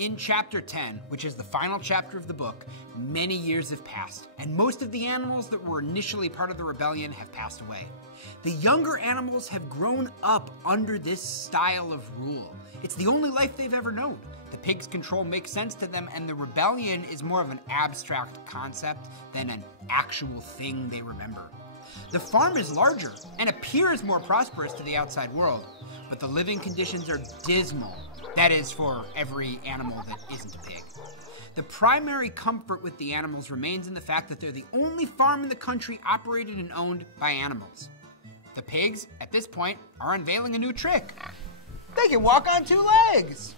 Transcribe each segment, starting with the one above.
In Chapter 10, which is the final chapter of the book, many years have passed, and most of the animals that were initially part of the rebellion have passed away. The younger animals have grown up under this style of rule. It's the only life they've ever known. The pigs' control makes sense to them, and the rebellion is more of an abstract concept than an actual thing they remember. The farm is larger and appears more prosperous to the outside world, but the living conditions are dismal. That is, for every animal that isn't a pig. The primary comfort with the animals remains in the fact that they're the only farm in the country operated and owned by animals. The pigs, at this point, are unveiling a new trick. They can walk on two legs.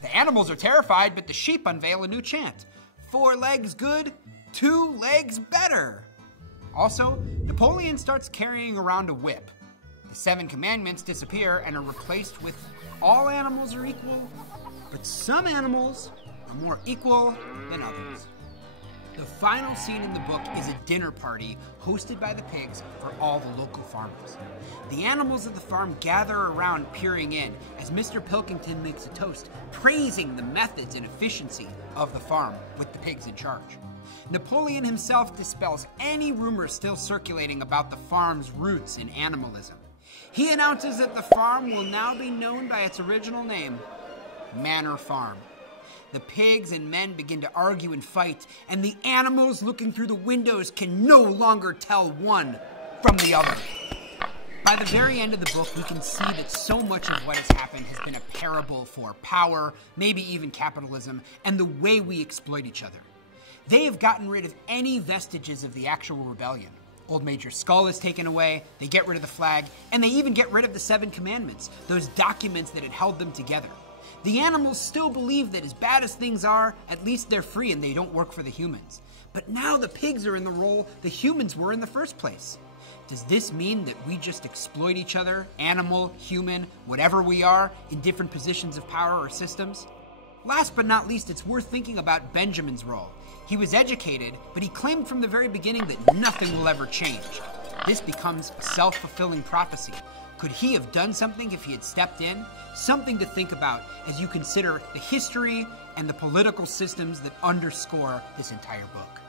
The animals are terrified, but the sheep unveil a new chant. 4 legs good, 2 legs better. Also, Napoleon starts carrying around a whip. The 7 commandments disappear and are replaced with all animals are equal, but some animals are more equal than others. The final scene in the book is a dinner party hosted by the pigs for all the local farmers. The animals of the farm gather around peering in as Mr. Pilkington makes a toast, praising the methods and efficiency of the farm with the pigs in charge. Napoleon himself dispels any rumors still circulating about the farm's roots in animalism. He announces that the farm will now be known by its original name, Manor Farm. The pigs and men begin to argue and fight, and the animals looking through the windows can no longer tell one from the other. By the very end of the book, we can see that so much of what has happened has been a parable for power, maybe even capitalism, and the way we exploit each other. They have gotten rid of any vestiges of the actual rebellion. Old Major Skull is taken away, they get rid of the flag, and they even get rid of the 7 commandments, those documents that had held them together. The animals still believe that as bad as things are, at least they're free and they don't work for the humans. But now the pigs are in the role the humans were in the first place. Does this mean that we just exploit each other, animal, human, whatever we are, in different positions of power or systems? Last but not least, it's worth thinking about Benjamin's role. He was educated, but he claimed from the very beginning that nothing will ever change. This becomes a self-fulfilling prophecy. Could he have done something if he had stepped in? Something to think about as you consider the history and the political systems that underscore this entire book.